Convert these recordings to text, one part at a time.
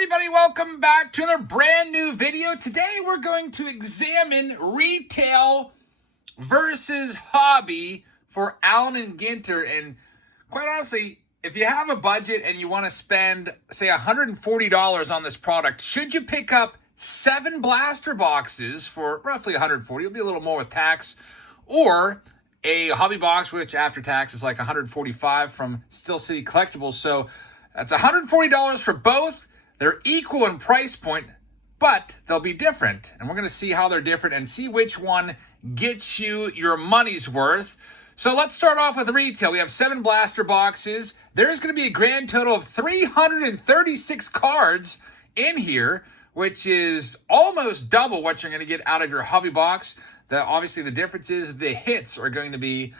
everybody, welcome back to another brand new video. Today we're going to examine retail versus hobby for Allen and Ginter. And quite honestly, if you have a budget and you want to spend, say, $140 on this product, should you pick up 7 blaster boxes for roughly $140? It'll be a little more with tax. Or a hobby box, which after tax is like $145 from Steel City Collectibles. So that's $140 for both. They're equal in price point, but they'll be different. And we're going to see how they're different and see which one gets you your money's worth. So let's start off with retail. We have 7 blaster boxes. There's going to be a grand total of 336 cards in here, which is almost double what you're going to get out of your hobby box. Obviously, the difference is the hits are going to be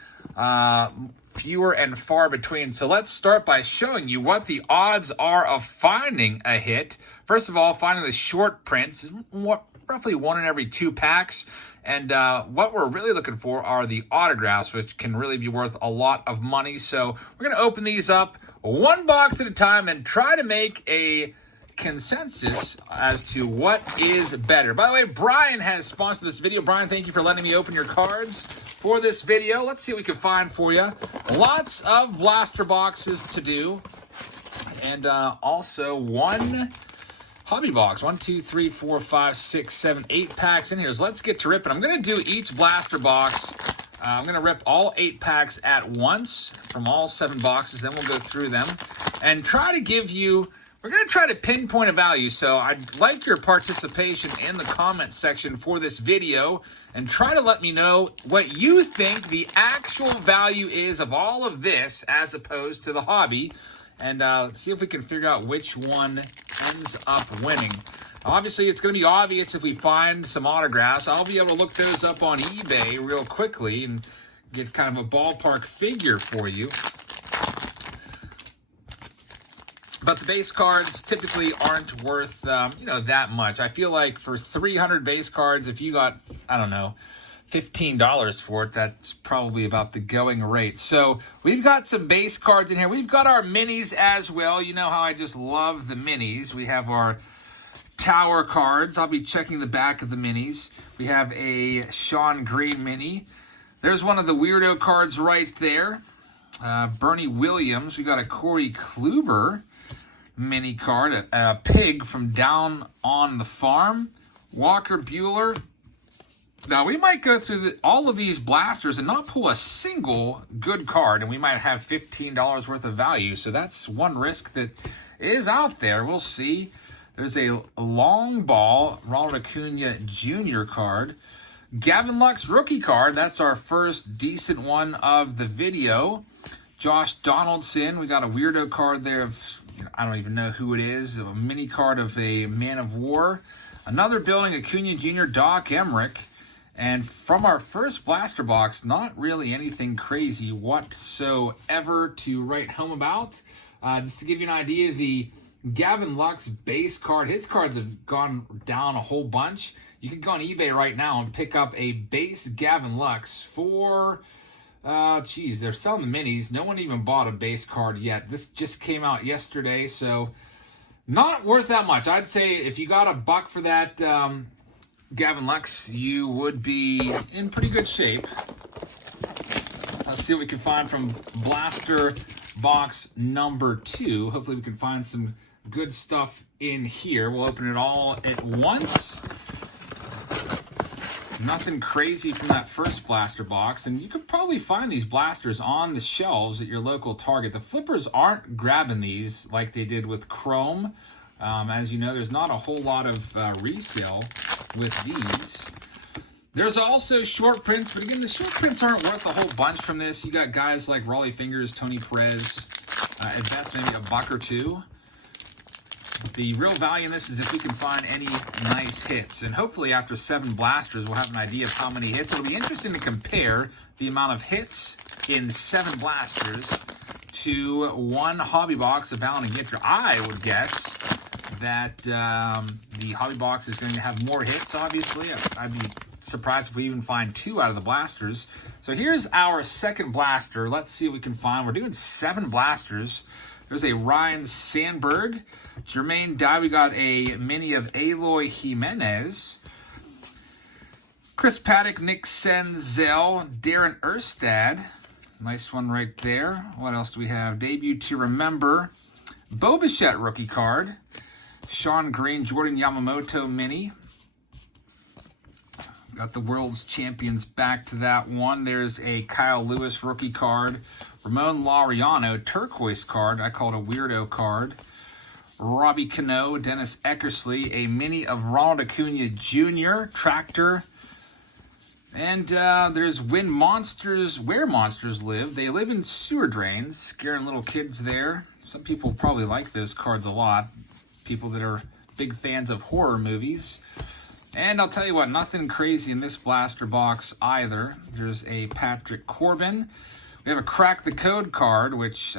fewer and far between. So let's start by showing you what the odds are of finding a hit. First of all, finding the short prints, roughly 1 in every 2 packs. And what we're really looking for are the autographs, which can really be worth a lot of money. So we're going to open these up 1 box at a time and try to make a consensus as to what is better. By the way, Brian has sponsored this video. Brian, thank you for letting me open your cards for this video. Let's see what we can find for you. Lots of blaster boxes to do, and also 1 hobby box. 1, 2, 3, 4, 5, 6, 7, 8 packs in here. So let's get to ripping. I'm going to do each blaster box. I'm going to rip all 8 packs at once from all 7 boxes. Then we'll go through them and try to give you. We're going to try to pinpoint a value, so I'd like your participation in the comment section for this video and try to let me know what you think the actual value is of all of this as opposed to the hobby, and see if we can figure out which one ends up winning. Obviously, it's going to be obvious if we find some autographs. I'll be able to look those up on eBay real quickly and get kind of a ballpark figure for you. But the base cards typically aren't worth, that much. I feel like for 300 base cards, if you got, I don't know, $15 for it, that's probably about the going rate. So we've got some base cards in here. We've got our minis as well. You know how I just love the minis. We have our Tower cards. I'll be checking the back of the minis. We have a Sean Green mini. There's one of the weirdo cards right there. Bernie Williams. We got a Corey Kluber mini card, a pig from Down on the Farm, Walker Buehler. Now, we might go through all of these blasters and not pull a single good card, and we might have $15 worth of value. So that's one risk that is out there. We'll see. There's a long ball, Ronald Acuna Jr. card. Gavin Lux rookie card. That's our first decent one of the video. Josh Donaldson. We got a weirdo card there of, I don't even know who it is. A mini card of a Man of War. Another building, Acuna Jr., Doc Emmerich. And from our first blaster box, not really anything crazy whatsoever to write home about. Just to give you an idea, the Gavin Lux base card, his cards have gone down a whole bunch. You can go on eBay right now and pick up a base Gavin Lux for... they're selling the minis. No one even bought a base card yet. This just came out yesterday, so not worth that much. I'd say if you got $1 for that Gavin Lux, you would be in pretty good shape. Let's see what we can find from blaster box number 2. Hopefully we can find some good stuff in here. We'll open it all at once. Nothing crazy from that first blaster box, and you could probably find these blasters on the shelves at your local Target. The flippers aren't grabbing these like they did with Chrome. As you know, there's not a whole lot of resale with these. There's also short prints, but again, the short prints aren't worth a whole bunch from this. You got guys like Raleigh Fingers, Tony Perez, at best maybe $1 or $2. The real value in this is if we can find any nice hits. And hopefully after 7 blasters, we'll have an idea of how many hits. It'll be interesting to compare the amount of hits in 7 blasters to 1 hobby box of Allen and Ginter. I would guess that the hobby box is going to have more hits, obviously. I'd be surprised if we even find 2 out of the blasters. So here's our second blaster. Let's see what we can find. We're doing 7 blasters. There's a Ryan Sandberg. Jermaine Dye, we got a mini of Eloy Jimenez. Chris Paddock, Nick Senzel, Darren Erstad. Nice one right there. What else do we have? Debut to remember. Bo Bichette rookie card. Sean Green, Jordan Yamamoto mini. Got the World's Champions back to that one. There's a Kyle Lewis rookie card. Ramon Laureano, turquoise card. I call it a weirdo card. Robbie Cano, Dennis Eckersley, a mini of Ronald Acuna Jr., tractor. And there's Where Monsters Live. They live in sewer drains, scaring little kids there. Some people probably like those cards a lot. People that are big fans of horror movies. And I'll tell you what, nothing crazy in this blaster box either. There's a Patrick Corbin. We have a Crack the Code card, which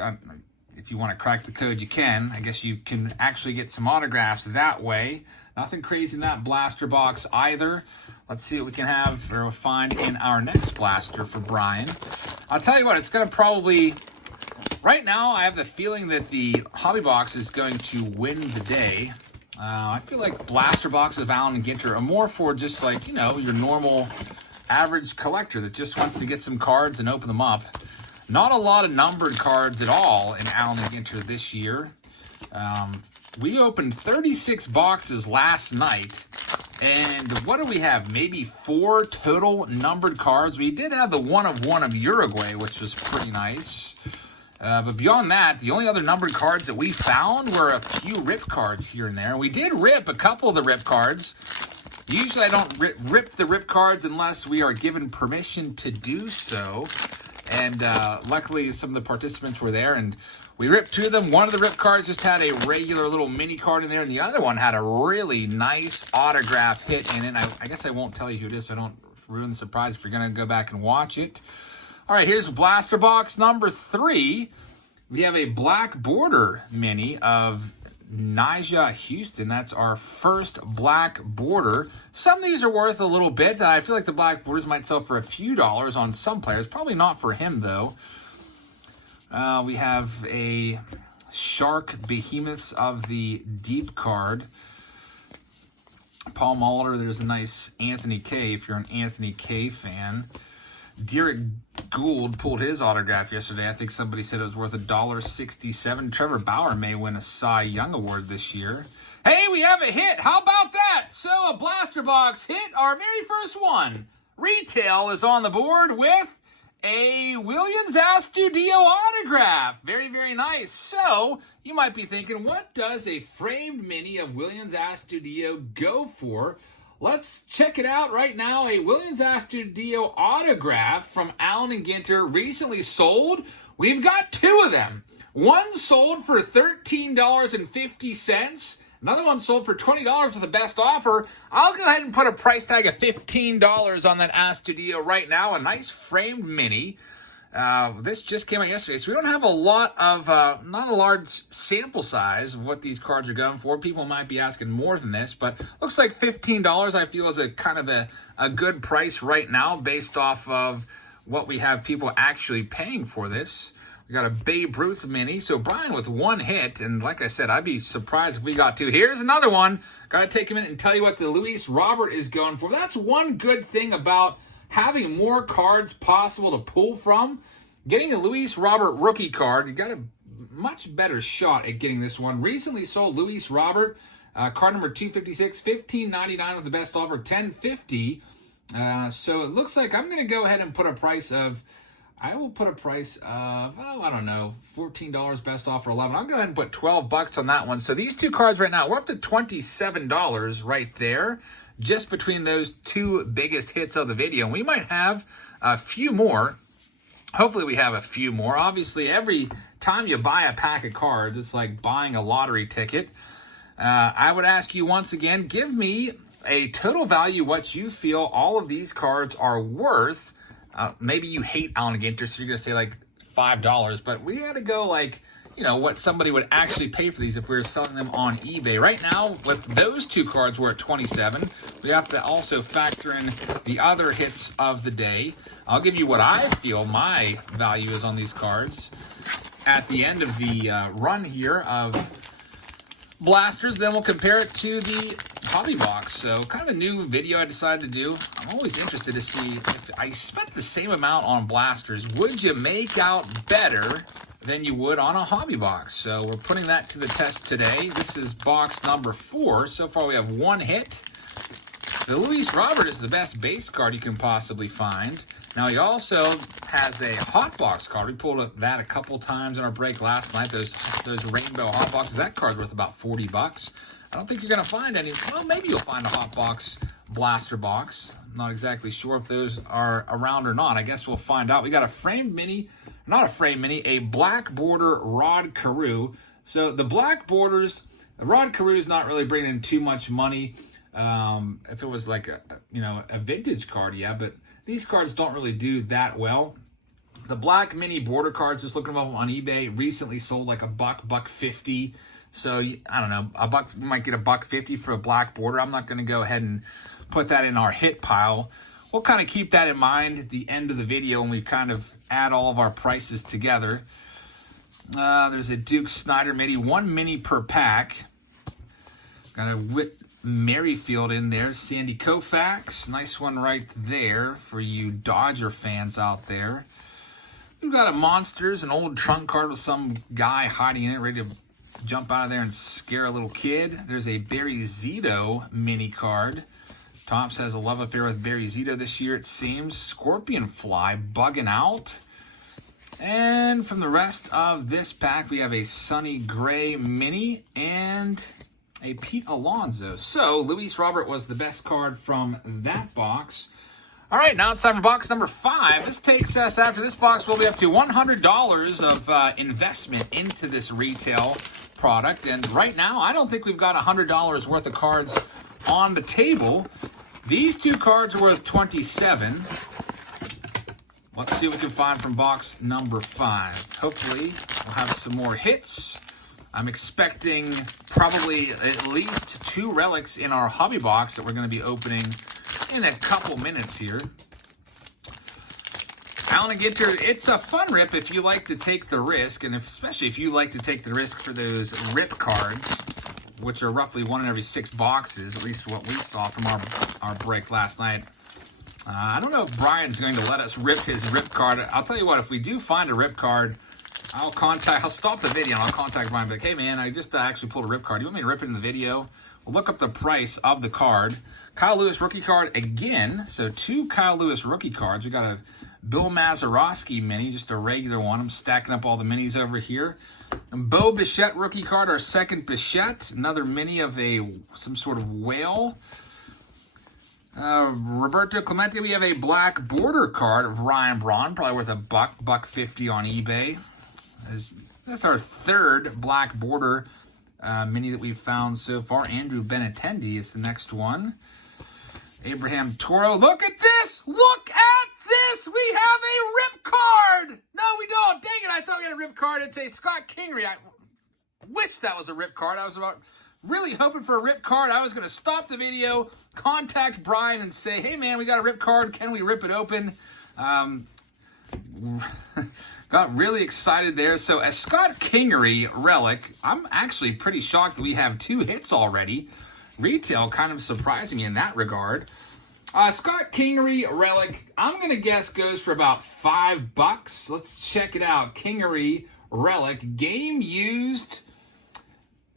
if you want to crack the code, you can. I guess you can actually get some autographs that way. Nothing crazy in that blaster box either. Let's see what we can have or find in our next blaster for Brian. I'll tell you what, it's going to probably... Right now, I have the feeling that the hobby box is going to win the day. I feel like blaster boxes of Allen and Ginter are more for just like, you know, your normal average collector that just wants to get some cards and open them up. Not a lot of numbered cards at all in Allen and Ginter this year. We opened 36 boxes last night. And what do we have? Maybe 4 total numbered cards. We did have the one of Uruguay, which was pretty nice. But beyond that, the only other numbered cards that we found were a few rip cards here and there. We did rip a couple of the rip cards. Usually I don't rip the rip cards unless we are given permission to do so. And luckily some of the participants were there and we ripped 2 of them. One of the rip cards just had a regular little mini card in there, and the other one had a really nice autograph hit in it. I guess I won't tell you who it is so I don't ruin the surprise if you're going to go back and watch it. All right, here's blaster box number 3. We have a black border mini of Nyjah Houston. That's our first black border. Some of these are worth a little bit. I feel like the black borders might sell for a few dollars on some players. Probably not for him, though. We have a Shark Behemoths of the Deep card. Paul Molitor, there's a nice Anthony K if you're an Anthony K fan. Derek Gould pulled his autograph yesterday. I think somebody said it was worth $1.67. Trevor Bauer may win a Cy Young Award this year. Hey, we have a hit. How about that? So a blaster box hit, our very first one. Retail is on the board with a Willians Astudillo autograph. Very, very nice. So you might be thinking, what does a framed mini of Willians Astudillo go for? Let's check it out right now. A Willians Astudillo autograph from Allen and Ginter recently sold. We've got 2 of them. One sold for $13.50. Another one sold for $20 with the best offer. I'll go ahead and put a price tag of $15 on that Astudillo right now. A nice framed mini. This just came out yesterday, so we don't have a lot of, not a large sample size of what these cards are going for. People might be asking more than this, but looks like $15 I feel is a kind of a good price right now based off of what we have people actually paying for this. We got a Babe Ruth mini, so Brian with 1 hit, and like I said, I'd be surprised if we got 2. Here's another one. Got to take a minute and tell you what the Luis Robert is going for. That's one good thing about having more cards possible to pull from. Getting a Luis Robert rookie card, you got a much better shot at getting this one. Recently sold Luis Robert, card number 256, $15.99 with the best offer, $10.50. So it looks like I'm going to go ahead and put a price of, I will put a price of, I don't know, $14 best offer, $11. I'll go ahead and put $12 on that one. So these 2 cards right now, we're up to $27 right there, just between those 2 biggest hits of the video. And we might have a few more. Hopefully we have a few more. Obviously, every time you buy a pack of cards, it's like buying a lottery ticket. I would ask you once again, give me a total value, what you feel all of these cards are worth. Maybe you hate Allen and Ginter, so you're going to say like $5, but we got to go like, you know, what somebody would actually pay for these if we were selling them on eBay. Right now, with those 2 cards, we're at $27. We have to also factor in the other hits of the day. I'll give you what I feel my value is on these cards. at the end of the run here of blasters. Then we'll compare it to the hobby box. So kind of a new video I decided to do. I'm always interested to see if I spent the same amount on blasters, would you make out better than you would on a hobby box? So we're putting that to the test today. This is box number 4. So far we have 1 hit. The Luis Robert is the best base card you can possibly find. Now he also has a Hotbox card. We pulled that a couple times in our break last night. Those rainbow Hotboxes. That card's worth about 40 bucks. I don't think you're going to find any. Well, maybe you'll find a Hotbox blaster box. I'm not exactly sure if those are around or not. I guess we'll find out. We got a framed mini, not a framed mini, a black border Rod Carew. So the black borders, Rod Carew is not really bringing in too much money. If it was like a vintage card, yeah, but these cards don't really do that well. The black mini border cards, just looking at them on eBay, recently sold like $1.50. So I don't know, you might get $1.50 for a black border. I'm not going to go ahead and put that in our hit pile. We'll kind of keep that in mind at the end of the video when we kind of add all of our prices together. There's a Duke Snyder mini, 1 mini per pack. Got a Whit Merrifield in there, Sandy Koufax, nice one right there for you Dodger fans out there. We've got a Monsters, an old trunk card with some guy hiding in it, ready to jump out of there and scare a little kid. There's a Barry Zito mini card. Topps has a love affair with Barry Zito this year, it seems. Scorpion Fly bugging out. And from the rest of this pack, we have a Sonny Gray mini and a Pete Alonso. So, Luis Robert was the best card from that box. All right, now it's time for box number 5. This takes us, after this box, we'll be up to $100 of investment into this retail product. And right now, I don't think we've got $100 worth of cards on the table. These 2 cards are worth $27. Let's see what we can find from box number 5. Hopefully, we'll have some more hits. I'm expecting probably at least 2 relics in our hobby box that we're going to be opening in a couple minutes here. Allen and Ginter, it's a fun rip if you like to take the risk, and especially if you like to take the risk for those rip cards, which are roughly 1 in every 6 boxes, at least what we saw from our break last night. I don't know if Brian's going to let us rip his rip card. I'll tell you what, if we do find a rip card, I'll stop the video and I'll contact Brian. Like, hey man, I just actually pulled a rip card. You want me to rip it in the video? We'll look up the price of the card. Kyle Lewis rookie card again. So 2 Kyle Lewis rookie cards. We got a Bill Mazeroski mini, just a regular one. I'm stacking up all the minis over here. And Bo Bichette rookie card, our second Bichette. Another mini of some sort of whale. Roberto Clemente, we have a black border card of Ryan Braun, probably worth $1.50 on eBay. That's our 3rd black border mini that we've found so far. Andrew Benintendi is the next one. Abraham Toro. Look at this! Look at this! We have a rip card! No, we don't. Dang it, I thought we had a rip card. It's a Scott Kingery. I wish that was a rip card. I was really hoping for a rip card. I was going to stop the video, contact Brian, and say, hey, man, we got a rip card. Can we rip it open? Got really excited there. So a Scott Kingery relic, I'm actually pretty shocked that we have 2 hits already. Retail kind of surprising me in that regard. Scott Kingery relic, I'm going to guess goes for about $5. Let's check it out. Kingery relic, game used,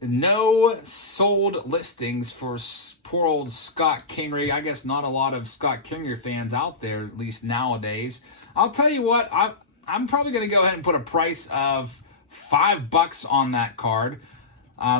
no sold listings for poor old Scott Kingery. I guess not a lot of Scott Kingery fans out there, at least nowadays. I'll tell you what, I'm probably going to go ahead and put a price of $5 on that card.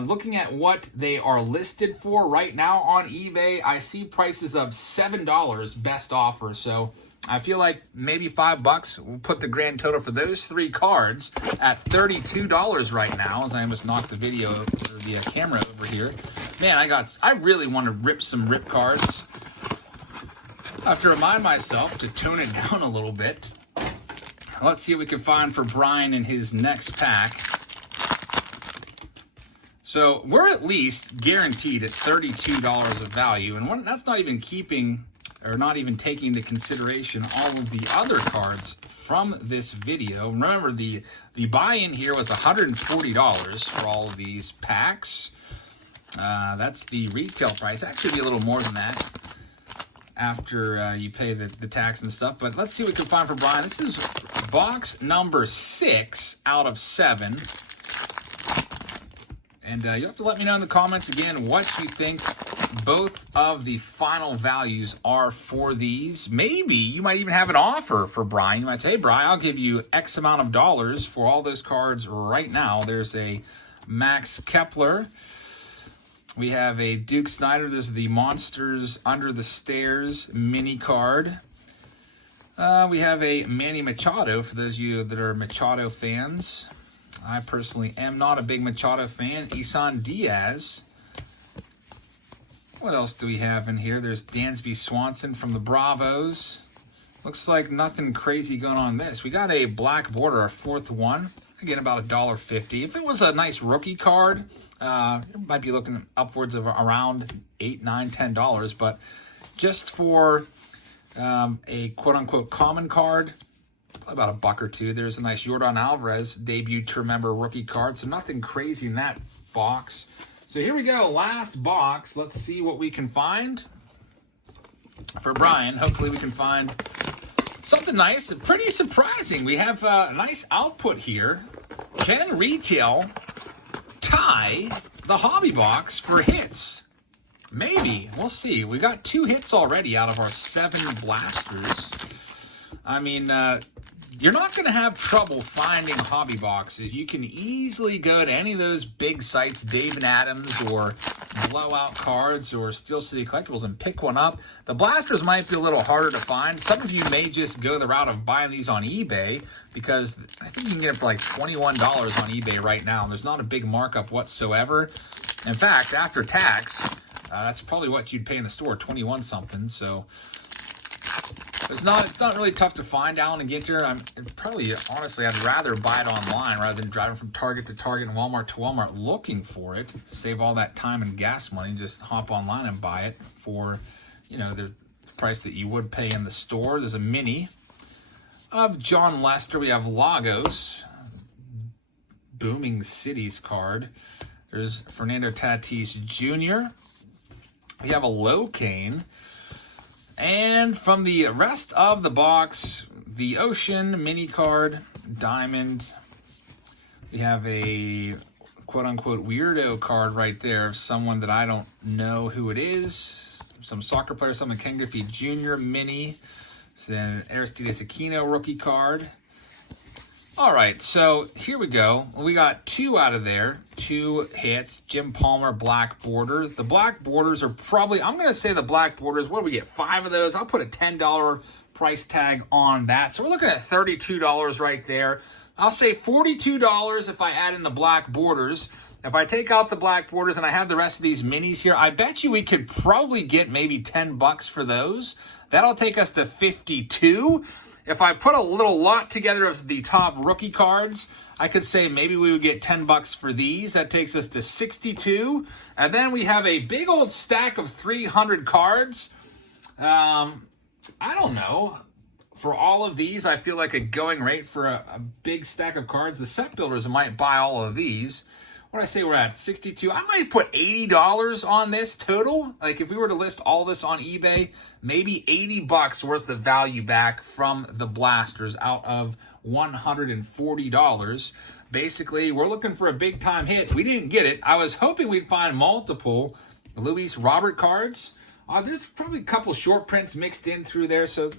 Looking at what they are listed for right now on eBay, I see prices of $7 best offer. So I feel like maybe $5. We'll put the grand total for those 3 cards at $32 right now, as I almost knocked the camera over here. Man, I really want to rip some rip cards. I have to remind myself to tone it down a little bit. Let's see what we can find for Brian in his next pack. So we're at least guaranteed at $32 of value, and that's not even keeping or not even taking into consideration all of the other cards from this video. Remember, the buy-in here was $140 for all of these packs. That's the retail price. Actually, be a little more than that after you pay the tax and stuff. But let's see what we can find for Brian. This is box number 6 out of 7. And you'll have to let me know in the comments again what you think both of the final values are for these. Maybe you might even have an offer for Brian. You might say, hey, Brian, I'll give you X amount of dollars for all those cards right now. There's a Max Kepler. We have a Duke Snider. There's the Monsters Under the Stairs mini card. We have a Manny Machado for those of you that are Machado fans. I personally am not a big Machado fan. Isan Diaz. What else do we have in here? There's Dansby Swanson from the Bravos. Looks like nothing crazy going on in this. We got a black border, our 4th one. Again, about $1.50. If it was a nice rookie card, it might be looking upwards of around $8, $9, $10. But just for a quote-unquote common card, probably about $1 or $2. There's a nice Jordan Alvarez debut to remember rookie card. So nothing crazy in that box. So here we go, last box. Let's see what we can find for Brian. Hopefully we can find something nice, pretty surprising. We have a nice output here. Can retail tie the hobby box for hits? Maybe, we'll see. We got 2 hits already out of our 7 blasters. I mean, you're not going to have trouble finding hobby boxes. You can easily go to any of those big sites, Dave and Adams or Blowout Cards or Steel City Collectibles, and pick one up. The blasters might be a little harder to find. Some of you may just go the route of buying these on eBay because I think you can get it for like $21 on eBay right now. And there's not a big markup whatsoever. In fact, after tax, that's probably what you'd pay in the store, 21 something. So it's not really tough to find Allen and Ginter. Honestly, I'd rather buy it online rather than driving from Target to Target and Walmart to Walmart looking for it. Save all that time and gas money. Just hop online and buy it for, the price that you would pay in the store. There's a mini of John Lester. We have Lagos, Booming Cities card. There's Fernando Tatis Jr. We have a Locane. And from the rest of the box, the Ocean mini card, Diamond. We have a quote-unquote weirdo card right there of someone that I don't know who it is. Some soccer player, some Kingery Jr. mini. Then Aristides Aquino rookie card. All right, so here we go. We got 2 out of there, 2 hits. Jim Palmer, black border. The black borders are probably, I'm going to say the black borders, what do we get, 5 of those? I'll put a $10 price tag on that. So we're looking at $32 right there. I'll say $42 if I add in the black borders. If I take out the black borders and I have the rest of these minis here, I bet you we could probably get maybe $10 for those. That'll take us to $52. If I put a little lot together of the top rookie cards, I could say maybe we would get $10 for these. That takes us to $62. And then we have a big old stack of 300 cards. I don't know. For all of these, I feel like a going rate for a big stack of cards. The set builders might buy all of these. What did I say we're at? 62. I might put $80 on this total. Like if we were to list all this on eBay, maybe $80 worth of value back from the blasters out of $140. Basically, we're looking for a big time hit. We didn't get it. I was hoping we'd find multiple Luis Robert cards. There's probably a couple short prints mixed in through there, so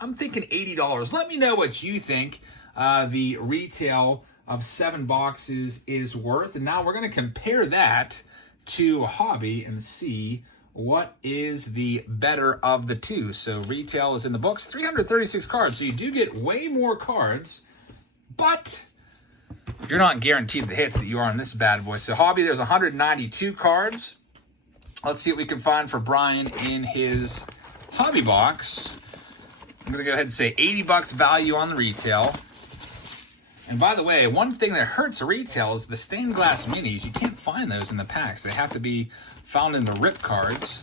I'm thinking $80. Let me know what you think the retail of 7 boxes is worth. And now we're going to compare that to Hobby and see what is the better of the two. So retail is in the books, 336 cards. So you do get way more cards, but you're not guaranteed the hits that you are on this bad boy. So Hobby, there's 192 cards. Let's see what we can find for Brian in his Hobby box. I'm going to go ahead and say $80 value on the retail. And by the way, one thing that hurts retail is the stained glass minis. You can't find those in the packs. They have to be found in the rip cards.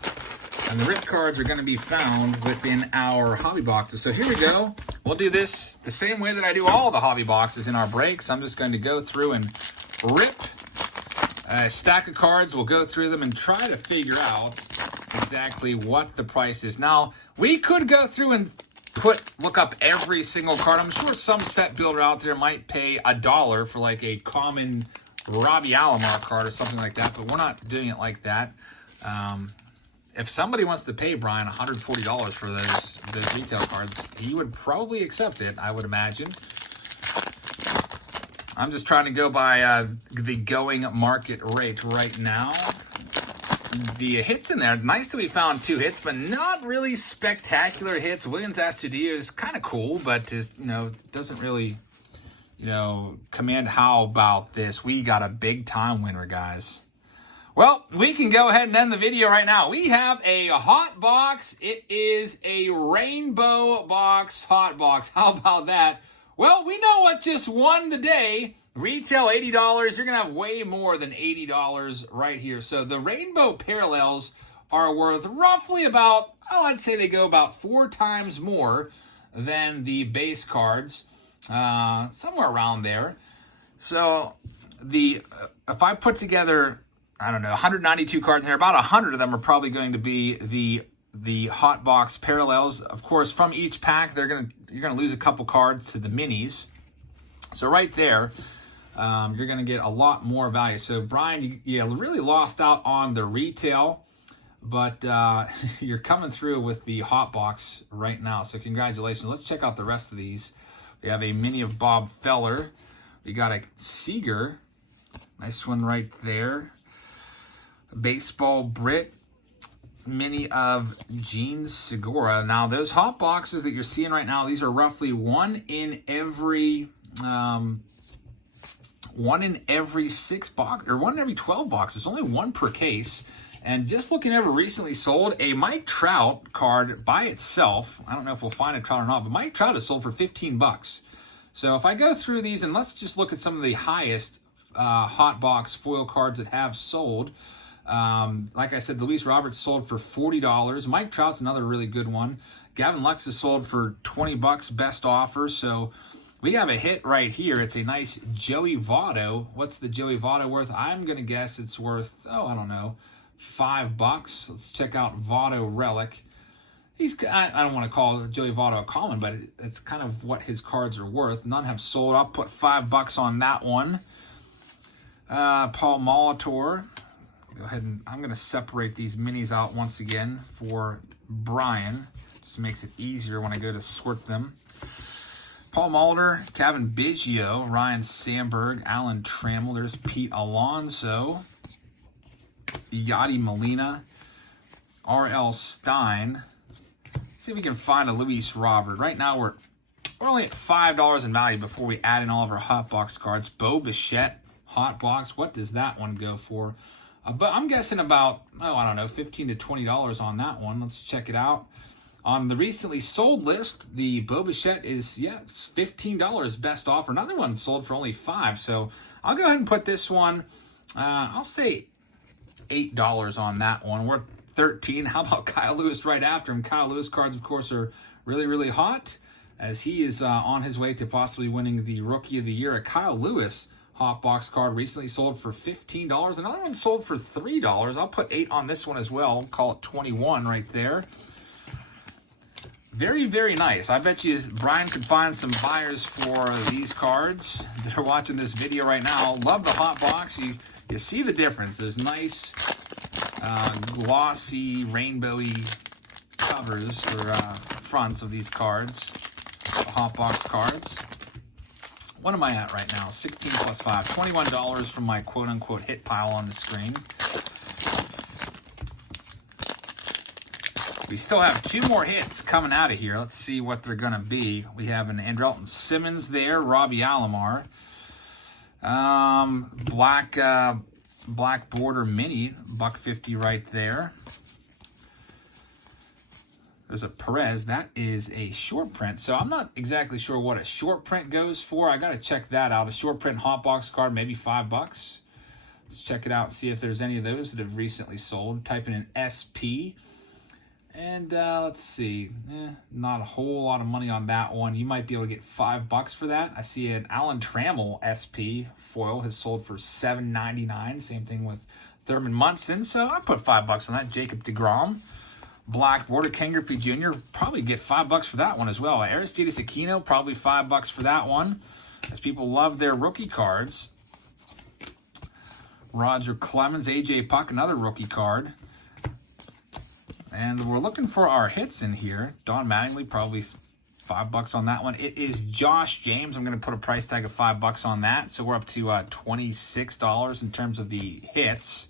And the rip cards are going to be found within our hobby boxes. So here we go. We'll do this the same way that I do all the hobby boxes in our breaks. I'm just going to go through and rip a stack of cards. We'll go through them and try to figure out exactly what the price is. Now, we could go through and look up every single card. I'm sure some set builder out there might pay $1 for like a common Robbie Alomar card or something like that, but we're not doing it like that. If somebody wants to pay Brian $140 for those retail cards, he would probably accept it, I would imagine. I'm just trying to go by the going market rate right now. The hits in there, nice that we found 2 hits, but not really spectacular hits. Williams Astudillo is kind of cool, but is, doesn't really, command. How about this? We got a big time winner, guys. Well, we can go ahead and end the video right now. We have a hot box. It is a rainbow box hot box. How about that? Well, we know what just won today. Retail $80. You're going to have way more than $80 right here. So the rainbow parallels are worth roughly about, I'd say they go about 4 times more than the base cards. Somewhere around there. So if I put together, 192 cards in here, about 100 of them are probably going to be the hot box parallels. Of course, from each pack, you're gonna lose a couple cards to the minis. So right there, you're gonna get a lot more value. So Brian, you really lost out on the retail, but you're coming through with the hot box right now. So congratulations. Let's check out the rest of these. We have a mini of Bob Feller. We got a Seager, nice one right there. Baseball Brit, mini of Gene Segura. Now, those hot boxes that you're seeing right now, these are roughly one in every 6 box, or 1 in every 12 boxes. Only 1 per case. And just looking over recently sold, a Mike Trout card by itself. I don't know if we'll find a Trout or not, but Mike Trout is sold for $15. So if I go through these, and let's just look at some of the highest hot box foil cards that have sold. Like I said, Luis Roberts sold for $40. Mike Trout's another really good one. Gavin Lux is sold for $20, best offer. So we have a hit right here. It's a nice Joey Votto. What's the Joey Votto worth? I'm going to guess it's worth, $5. Let's check out Votto Relic. I don't want to call Joey Votto a common, but it's kind of what his cards are worth. None have sold. I'll put $5 on that one. Paul Molitor. Go ahead and I'm going to separate these minis out once again for Brian. Just makes it easier when I go to sort them. Paul Molitor, Kevin Biggio, Ryan Sandberg, Alan Trammell. There's Pete Alonso, Yadi Molina, R.L. Stein. Let's see if we can find a Luis Robert. Right now we're only at $5 in value before we add in all of our hot box cards. Bo Bichette, hot box. What does that one go for? But I'm guessing about, $15 to $20 on that one. Let's check it out. On the recently sold list, the Bo Bichette is, it's $15 best offer. Another one sold for only $5. So I'll go ahead and put this one, I'll say $8 on that one. Worth $13. How about Kyle Lewis right after him? Kyle Lewis cards, of course, are really, really hot, as he is on his way to possibly winning the Rookie of the Year. A Kyle Lewis hot box card recently sold for $15. Another one sold for $3. I'll put 8 on this one as well. Call it 21 right there. Very, very nice. I bet you Brian could find some buyers for these cards that are watching this video right now. Love the hot box. You see the difference. There's nice, glossy, rainbowy covers for fronts of these cards, the hot box cards. What am I at right now? 16 plus 5. $21 from my quote-unquote hit pile on the screen. We still have 2 more hits coming out of here. Let's see what they're going to be. We have an Andrelton Simmons there. Robbie Alomar. Black border mini. $150 right there. There's a Perez. That is a short print. So I'm not exactly sure what a short print goes for. I got to check that out. A short print hot box card, maybe $5. Let's check it out and see if there's any of those that have recently sold. Type in an SP. And let's see, not a whole lot of money on that one. You might be able to get $5 for that. I see an Alan Trammell SP foil has sold for $7.99. Same thing with Thurman Munson. So I put $5 on that. Jacob deGrom, black border Kingery Jr. Probably get $5 for that one as well. Aristides Aquino, probably $5 for that one, as people love their rookie cards. Roger Clemens, AJ Puck, another rookie card. And we're looking for our hits in here. Don Mattingly, probably $5 on that one. It is Josh James. I'm going to put a price tag of $5 on that. So we're up to $26 in terms of the hits.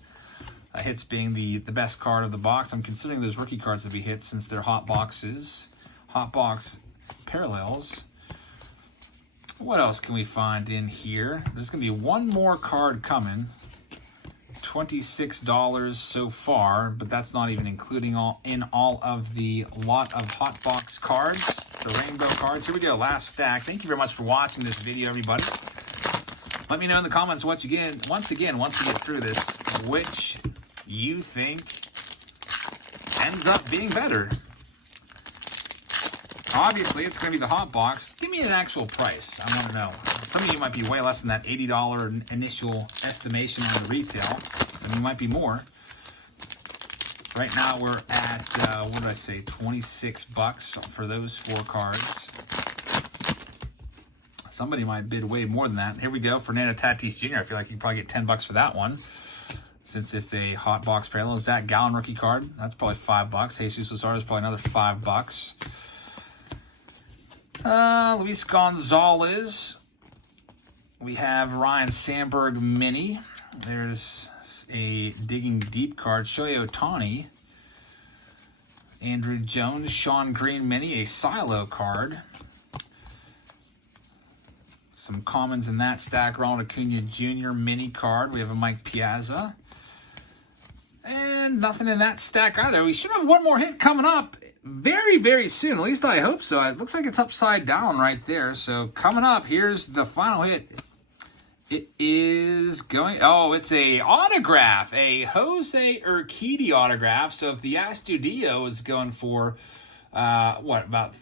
Hits being the best card of the box. I'm considering those rookie cards to be hits since they're hot boxes. Hot box parallels. What else can we find in here? There's going to be one more card coming. $26 so far, but that's not even including all of the lot of hot box cards, the rainbow cards. Here we go, last stack. Thank you very much for watching this video, everybody. Let me know in the comments once you get through this, which you think ends up being better. Obviously, it's going to be the hot box. Give me an actual price. I want to know. Some of you might be way less than that $80 initial estimation on the retail. Some of you might be more. Right now, we're at, what did I say, $26 for those 4 cards. Somebody might bid way more than that. Here we go, Fernando Tatis Jr. I feel like you can probably get $10 for that one, since it's a hot box parallel. Zach Gallen rookie card. That's probably $5. Jesus Luzardo is probably another $5. Luis Gonzalez. We have Ryan Sandberg mini. There's a Digging Deep card. Shohei Ohtani. Andrew Jones. Sean Green mini. A Silo card. Some commons in that stack. Ronald Acuna Jr. mini card. We have a Mike Piazza. And nothing in that stack either. We should have one more hit coming up very, very soon. At least I hope so. It looks like it's upside down right there. So coming up, here's the final hit. It is going... Oh, it's a autograph. A Jose Urquidy autograph. So if the Astudillo is going for, what, about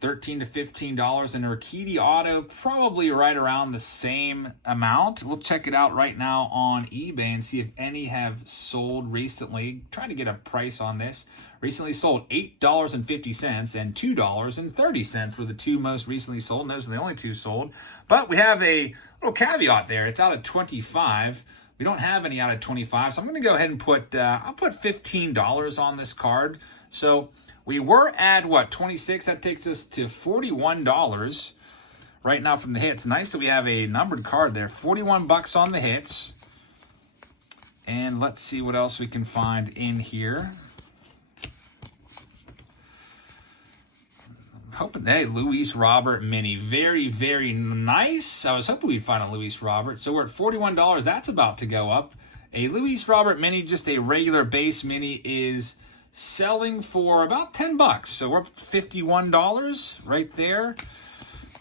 $13 to $15, an Urquidy auto, probably right around the same amount. We'll check it out right now on eBay and see if any have sold recently. Trying to get a price on this. Recently sold $8.50 and $2.30 were the 2 most recently sold. And those are the only 2 sold. But we have a little caveat there. It's out of 25. We don't have any out of 25. So I'm going to go ahead and put, I'll put $15 on this card. So we were at, what, 26? That takes us to $41 right now from the hits. Nice that we have a numbered card there. $41 on the hits. And let's see what else we can find in here. Hoping, hey, Luis Robert mini. Very, very nice. I was hoping we'd find a Luis Robert. So we're at $41. That's about to go up. A Luis Robert mini, just a regular base mini, is selling for about $10. So we're up to $51 right there.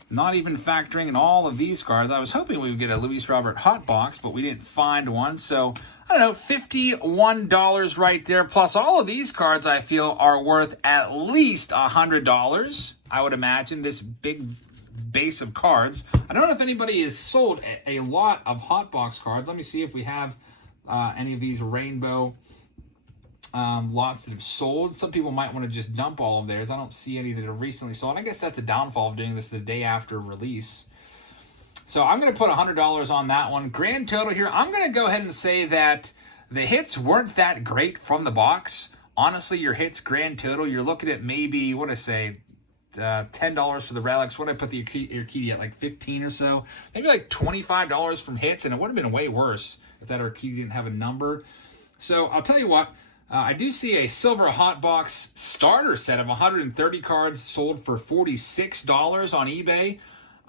Not even factoring in all of these cards. I was hoping we would get a Luis Robert hot box, but we didn't find one. So, I don't know, $51 right there. Plus, all of these cards, I feel, are worth at least $100. I would imagine, this big base of cards. I don't know if anybody has sold a lot of hot box cards. Let me see if we have any of these rainbow lots that have sold. Some people might want to just dump all of theirs. I don't see any that have recently sold. I guess that's a downfall of doing this the day after release. So I'm going to put $100 on that one. Grand total here, I'm going to go ahead and say that the hits weren't that great from the box. Honestly, your hits grand total, you're looking at maybe, what did I say, $10 for the relics. What did I put the Urquidy at, like 15 or so? Maybe like $25 from hits, and it would have been way worse if that Urquidy didn't have a number. So I'll tell you what, I do see a silver hot box starter set of 130 cards sold for $46 on eBay.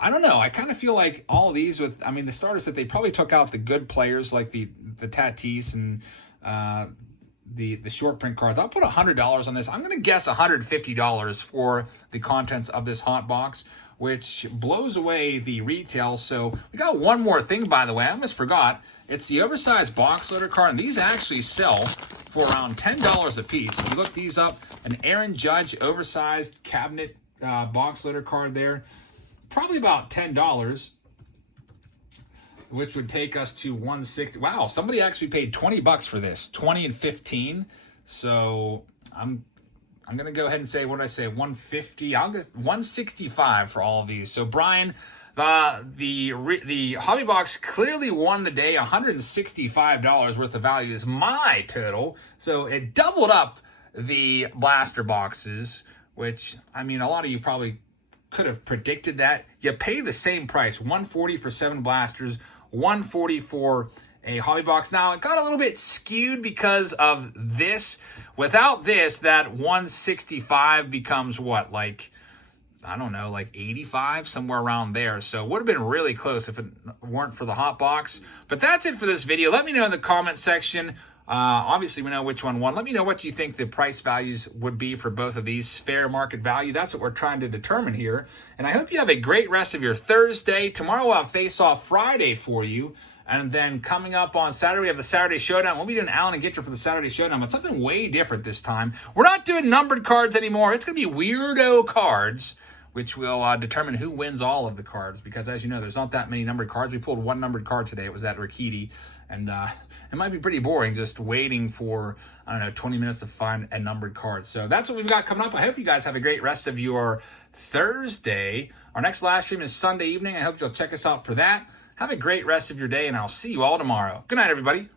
I don't know. I kind of feel like all of these with, I mean, the starter set, they probably took out the good players like the Tatis and the short print cards. I'll put $100 on this. I'm going to guess $150 for the contents of this hot box. which blows away the retail. So we got one more thing, by the way. I almost forgot. It's the oversized box loader card, and these actually sell for around $10 a piece. If you look these up, an Aaron Judge oversized cabinet box loader card there, probably about $10, which would take us to $160. Wow, somebody actually paid $20 for this, 20 and 15. So I'm going to go ahead and say, what did I say, 150? I'll get 165 for all of these. So Brian, the hobby box clearly won the day. $165 worth of value is my total. So it doubled up the blaster boxes, which, I mean, a lot of you probably could have predicted that. You pay the same price, $140 for 7 blasters, $140 for a hobby box. Now, it got a little bit skewed because of this. Without this, that 165 becomes what, like, I don't know, like 85, somewhere around there. So it would have been really close if it weren't for the hot box. But that's it for this video. Let me know in the comment section. Obviously, we know which one won. Let me know what you think the price values would be for both of these. Fair market value. That's what we're trying to determine here. And I hope you have a great rest of your Thursday. Tomorrow we'll have Face Off Friday for you. And then coming up on Saturday, we have the Saturday Showdown. We'll be doing Allen and GINTER for the Saturday Showdown, but something way different this time. We're not doing numbered cards anymore. It's going to be weirdo cards, which will determine who wins all of the cards. Because as you know, there's not that many numbered cards. We pulled one numbered card today. It was that Rikiti. And it might be pretty boring just waiting for, I don't know, 20 minutes to find a numbered card. So that's what we've got coming up. I hope you guys have a great rest of your Thursday. Our next live stream is Sunday evening. I hope you'll check us out for that. Have a great rest of your day, and I'll see you all tomorrow. Good night, everybody.